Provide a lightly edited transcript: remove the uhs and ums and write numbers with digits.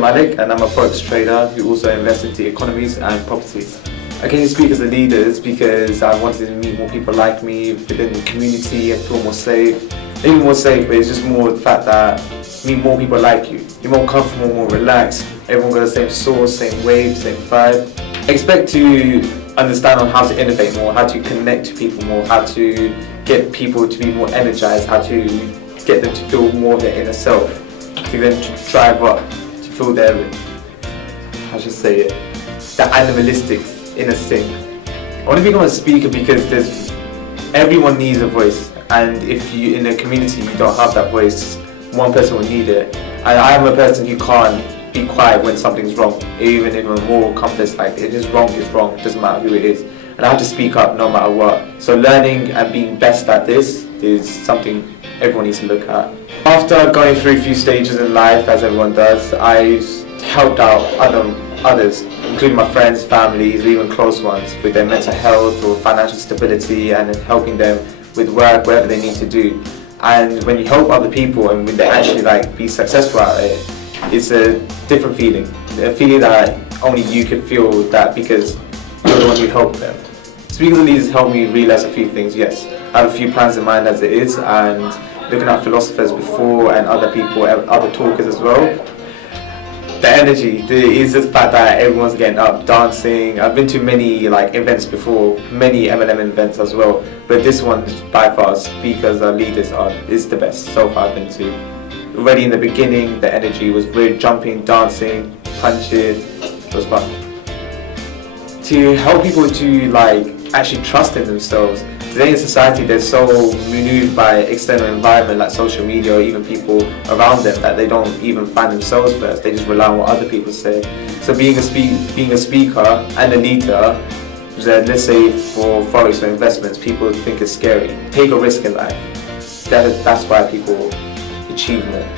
Malik, and I'm a forex trader who also invests into economies and properties. I came to speak as a leader because I wanted to meet more people like me within the community and feel more safe. Maybe more safe, but it's just more the fact that meet more people like you. You're more comfortable, more relaxed. Everyone got the same source, same wave, same vibe. Expect to understand on how to innovate more, how to connect to people more, how to get people to be more energized, how to get them to feel more of their inner self, to then drive up, to feel their, how should I say it, the animalistic inner sync. I want to become a speaker because everyone needs a voice, and if you in a community you don't have that voice, one person will need it. And I am a person who can't be quiet when something's wrong, even in a moral compass, like it is wrong, doesn't matter who it is. And I have to speak up no matter what. So learning and being best at this is something everyone needs to look at. After going through a few stages in life, as everyone does, I helped out others, including my friends, families, even close ones, with their mental health or financial stability, and helping them with work, whatever they need to do. And when you help other people and when they actually be successful at it, it's a different feeling. A feeling that only you can feel that because you're the one who helped them. Speaking of Leaders helped me realize a few things, yes. I have a few plans in mind as it is, and looking at philosophers before and other people, other talkers as well. The energy is the fact that everyone's getting up, dancing. I've been to many events before, many MLM events as well, but this one by far, speakers and leaders is the best so far I've been to. Already in the beginning, the energy was really jumping, dancing, punching. It was fun. To help people to actually trust in themselves. Today in society, they're so moved by external environment like social media or even people around them that they don't even find themselves first. They just rely on what other people say. So being a speaker and a leader, let's say for forex or investments, people think it's scary. Take a risk in life. That's why people achieve more.